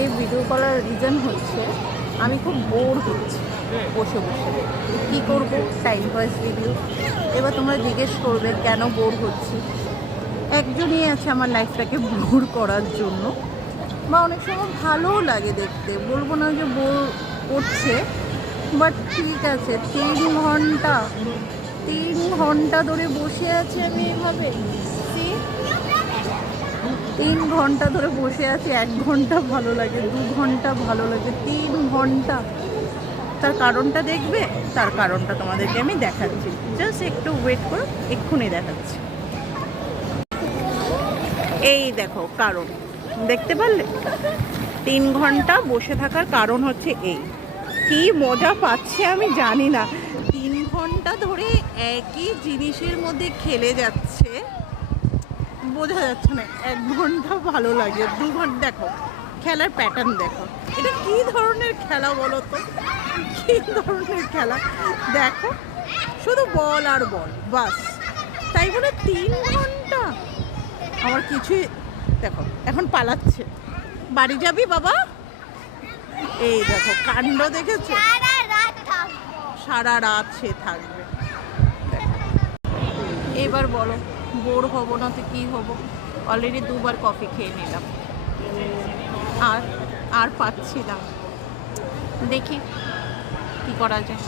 এই ভিডিও করার রিজন হচ্ছে আমি খুব বোর হচ্ছি বসে বসে। কী করব, টাইম পাস ভিডিও। এবার তোমরা জিজ্ঞেস করবে কেন বোর হচ্ছি। একজনই আছে আমার লাইফটাকে বোর করার জন্য, বা অনেক সময় ভালোও লাগে দেখতে, বলবো না যে বোর করছে, বাট ঠিক আছে। 3 ঘন্টা ধরে বসে আছি আমি এইভাবে। 3 ঘন্টা ধরে বসে আছি। 1 ঘন্টা ভালো লাগে, 2 ঘন্টা ভালো লাগে, 3 ঘন্টা। তার কারণটা দেখবে, তার কারণটা তোমাদেরকে আমি দেখাচ্ছি। জাস্ট একটু ওয়েট করো, এক্ষুনি দেখাচ্ছি। এই দেখো কারণ, দেখতে পারলে? 3 ঘন্টা বসে থাকার কারণ হচ্ছে এই। কি মজা পাচ্ছে আমি জানি না। 3 ঘন্টা ধরে একই জিনিসের মধ্যে খেলে যাচ্ছে, বোঝা যাচ্ছে না। 1 ঘন্টা ভালো লাগে, 2 ঘন্টা। দেখো খেলার প্যাটার্ন দেখো, এটা কি ধরনের খেলা বলো তো? কি ধরনের খেলা দেখো, শুধু বল আর বল, বাস। তাই বলে 3 ঘন্টা আমার কিছুই। দেখো এখন পালাচ্ছে। বাড়ি যাবি বাবা? এই দেখো কাণ্ড, দেখেছো? সারা রাত সে থাকবে। এবার বলো, বোর হব না তো কি হব? অলরেডি 2বার কফি খেয়ে নিলাম, আর পাচ্ছি না। দেখি কি করা যায়।